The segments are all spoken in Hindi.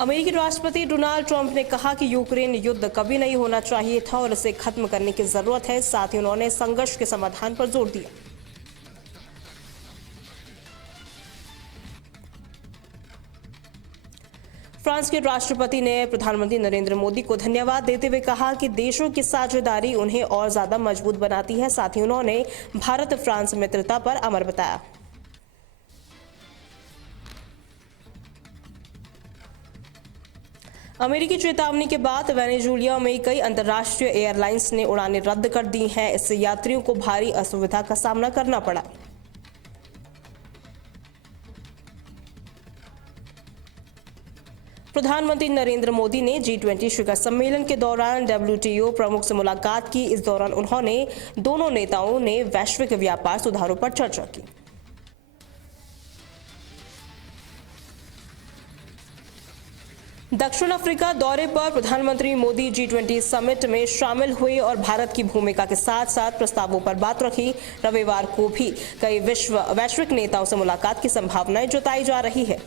अमेरिकी राष्ट्रपति डोनाल्ड ट्रंप ने कहा कि यूक्रेन युद्ध कभी नहीं होना चाहिए था और इसे खत्म करने की जरूरत है। साथ ही उन्होंने संघर्ष के समाधान पर जोर दिया। फ्रांस के राष्ट्रपति ने प्रधानमंत्री नरेंद्र मोदी को धन्यवाद देते हुए कहा कि देशों की साझेदारी उन्हें और ज्यादा मजबूत बनाती है। साथ ही उन्होंने भारत फ्रांस मित्रता पर अमर बताया। अमेरिकी चेतावनी के बाद वेनेजुएला में कई अंतर्राष्ट्रीय एयरलाइंस ने उड़ानें रद्द कर दी हैं। इससे यात्रियों को भारी असुविधा का सामना करना पड़ा। प्रधानमंत्री नरेंद्र मोदी ने G20 शिखर सम्मेलन के दौरान WTO प्रमुख से मुलाकात की। इस दौरान उन्होंने दोनों नेताओं ने वैश्विक व्यापार सुधारों पर चर्चा की। दक्षिण अफ्रीका दौरे पर प्रधानमंत्री मोदी G20 समिट में शामिल हुए और भारत की भूमिका के साथ साथ प्रस्तावों पर बात रखी। रविवार को भी कई वैश्विक नेताओं से मुलाकात की संभावनाएं जताई जा रही है।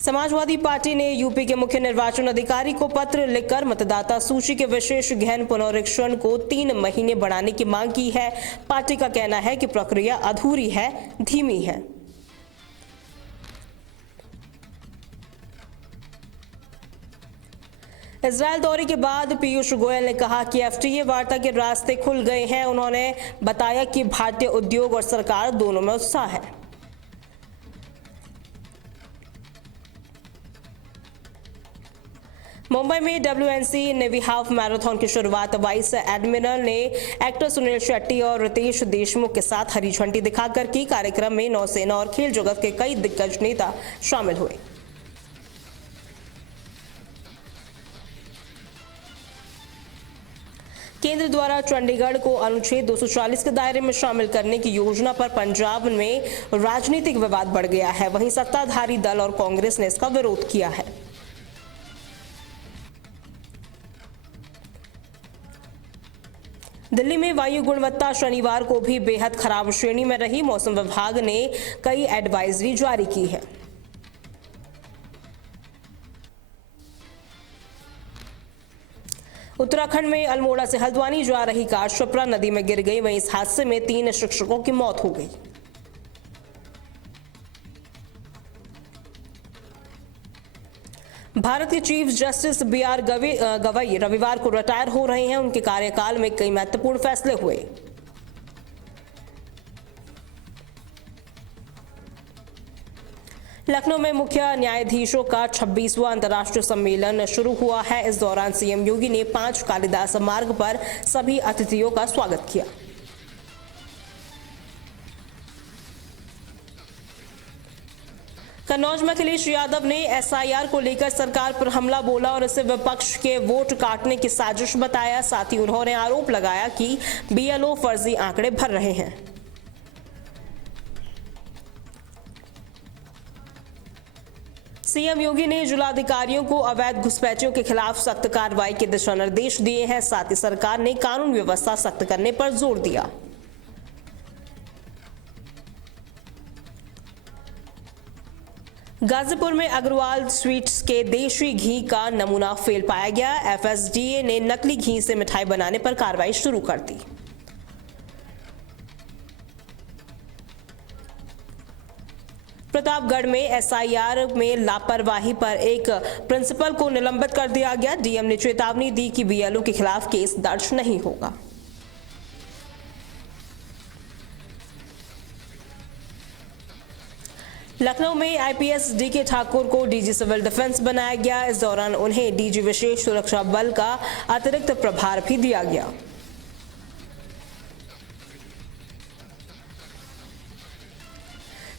समाजवादी पार्टी ने यूपी के मुख्य निर्वाचन अधिकारी को पत्र लिखकर मतदाता सूची के विशेष गहन पुनरीक्षण को 3 महीने बढ़ाने की मांग की है। पार्टी का कहना है कि प्रक्रिया अधूरी है, धीमी है। इजरायल दौरे के बाद पीयूष गोयल ने कहा कि FTA वार्ता के रास्ते खुल गए हैं। उन्होंने बताया कि भारतीय उद्योग और सरकार दोनों में उत्साह है। मुंबई में WNC नेवी हाफ मैराथन की शुरुआत वाइस एडमिरल ने एक्टर सुनील शेट्टी और रितेश देशमुख के साथ हरी झंडी दिखाकर की। कार्यक्रम में नौसेना और खेल जगत के कई दिग्गज नेता शामिल हुए। केंद्र द्वारा चंडीगढ़ को अनुच्छेद 240 के दायरे में शामिल करने की योजना पर पंजाब में राजनीतिक विवाद बढ़ गया है। वहीं सत्ताधारी दल और कांग्रेस ने इसका विरोध किया है। दिल्ली में वायु गुणवत्ता शनिवार को भी बेहद खराब श्रेणी में रही। मौसम विभाग ने कई एडवाइजरी जारी की है। उत्तराखंड में अल्मोड़ा से हल्द्वानी जा रही कार क्षिप्रा नदी में गिर गई। वहीं इस हादसे में 3 शिक्षकों की मौत हो गई। भारत के चीफ जस्टिस BR गवई रविवार को रिटायर हो रहे हैं। उनके कार्यकाल में कई महत्वपूर्ण फैसले हुए। लखनऊ में मुख्य न्यायाधीशों का 26वां अंतर्राष्ट्रीय सम्मेलन शुरू हुआ है। इस दौरान CM योगी ने 5 कालिदास मार्ग पर सभी अतिथियों का स्वागत किया। कन्नौज में अखिलेश यादव ने SIR को लेकर सरकार पर हमला बोला और इसे विपक्ष के वोट काटने की साजिश बताया। साथ ही उन्होंने आरोप लगाया कि BLO फर्जी आंकड़े भर रहे हैं। CM योगी ने जिलाधिकारियों को अवैध घुसपैठियों के खिलाफ सख्त कार्रवाई के दिशा निर्देश दिए हैं। साथ ही सरकार ने कानून व्यवस्था सख्त करने पर जोर दिया। गाजीपुर में अग्रवाल स्वीट्स के देशी घी का नमूना फेल पाया गया। FSDA ने नकली घी से मिठाई बनाने पर कार्रवाई शुरू कर दी। प्रतापगढ़ में SIR में लापरवाही पर एक प्रिंसिपल को निलंबित कर दिया गया। DM ने चेतावनी दी कि BLO के खिलाफ केस दर्ज नहीं होगा। लखनऊ में IPS DK ठाकुर को DG सिविल डिफेंस बनाया गया। इस दौरान उन्हें DG विशेष सुरक्षा बल का अतिरिक्त प्रभार भी दिया गया।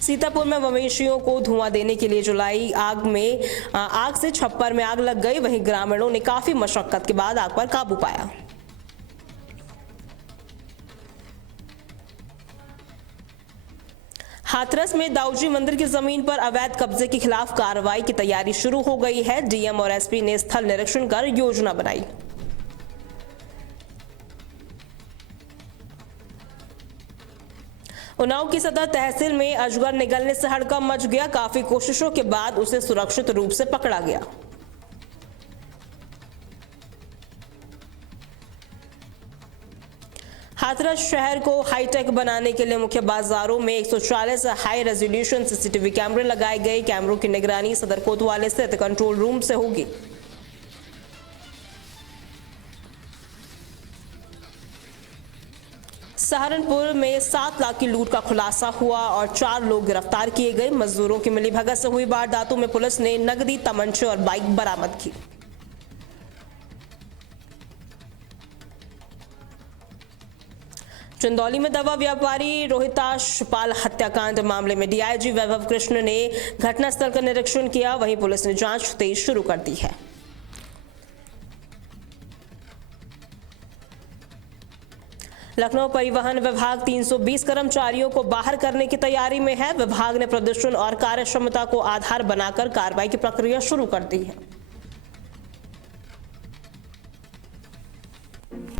सीतापुर में मवेशियों को धुआं देने के लिए जलाई आग से छप्पर में आग लग गई। वहीं ग्रामीणों ने काफी मशक्कत के बाद आग पर काबू पाया। हाथरस में दाऊजी मंदिर की जमीन पर अवैध कब्जे के खिलाफ कार्रवाई की तैयारी शुरू हो गई है। DM और SP ने स्थल निरीक्षण कर योजना बनाई। उन्नाव की सदर तहसील में अजगर निगलने से हड़कंप मच गया। काफी कोशिशों के बाद उसे सुरक्षित रूप से पकड़ा गया। हाथरस शहर को हाईटेक बनाने के लिए मुख्य बाजारों में 140 हाई रेजोल्यूशन सीसीटीवी कैमरे लगाए गए। कैमरों की निगरानी सदर कोतवाली स्थित कंट्रोल रूम से होगी। सहारनपुर में 7 लाख की लूट का खुलासा हुआ और 4 लोग गिरफ्तार किए गए। मजदूरों की मिलीभगत से हुई वारदातों में पुलिस ने नकदी, तमंचे और बाइक बरामद की। चंदौली में दवा व्यापारी रोहिताश पाल हत्याकांड मामले में डीआईजी वैभव कृष्ण ने घटनास्थल का निरीक्षण किया। वहीं पुलिस ने जांच तेज शुरू कर दी है। लखनऊ परिवहन विभाग 320 कर्मचारियों को बाहर करने की तैयारी में है। विभाग ने प्रदर्शन और कार्यक्षमता को आधार बनाकर कार्रवाई की प्रक्रिया शुरू कर दी है।